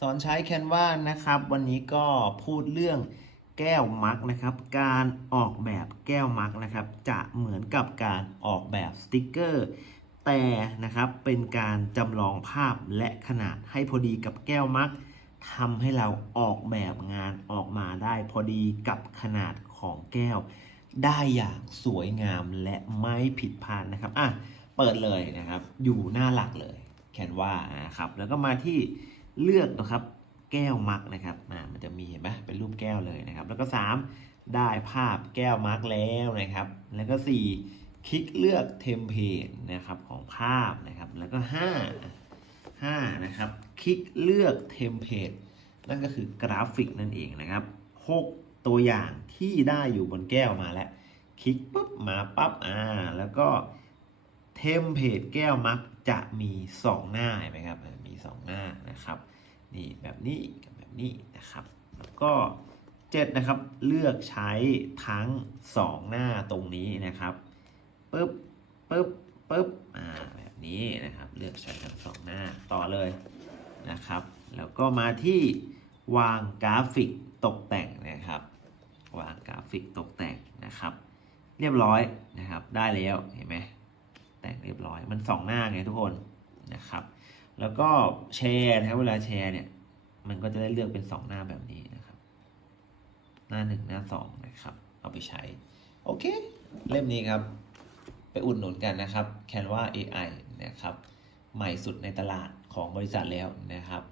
สอนใช้ Canva นะครับ วันนี้ก็พูดเรื่องแก้วมักนะครับ การออกแบบแก้วมักนะครับ จะเหมือนกับการออกแบบสติกเกอร์ แต่นะครับเป็นการจำลองภาพและขนาดให้พอดีกับแก้วมักทำให้เราออกแบบงานออกมาได้พอดีกับขนาดของแก้ว ได้อย่างสวยงามและไม่ผิดพลาดนะครับอะเปิดเลยนะครับ อยู่หน้าหลักเลยแคนวานะครับ แล้วก็มาที่ เลือกนะครับแก้วมักนะครับอ่ามันจะมีเห็นไหมเป็นรูปแก้วเลยนะครับ แล้วก็ 3 ได้ภาพแก้วมักแล้วนะครับ แล้วก็ 4 คลิกเลือกเทมเพลตนะครับของภาพนะครับ แล้วก็5 5นะครับ คลิกเลือกเทมเพลตนั่นก็คือกราฟิกนั่นเองนะครับ 6 ตัวอย่างที่ได้อยู่บนแก้วมาแล้ว คลิกปุ๊บมาปั๊บอ่าแล้วก็ ทมเพลตแก้วมักจะมี 2 หน้าเห็นไหมครับมี 2 หน้านะครับนี่แบบนี้กับแบบนี้นะครับแล้วก็7นะครับเลือกใช้ทั้ง 2 หน้าตรงนี้นะครับปุ๊บปุ๊บปุ๊บอ่าแบบนี้นะครับเลือกใช้ทั้งสองหน้าต่อเลยนะครับ แล้วก็มาที่วางกราฟิกตกแต่งนะครับ วางกราฟิกตกแต่งนะครับ เรียบร้อยนะครับได้แล้วเห็นไหม แต่งเรียบร้อย มันสองหน้าไงทุกคนนะครับ แล้วก็แชร์นะครับเวลาแชร์เนี่ยมันก็จะได้เลือกเป็นสองหน้าแบบนี้นะครับ หน้าหนึ่งหน้าสองนะครับ เอาไปใช้ โอเค เล่มนี้ครับ ไปอุดหนุนกันนะครับ Canva AI นะครับ ใหม่สุดในตลาดของบริษัทแล้วนะครับ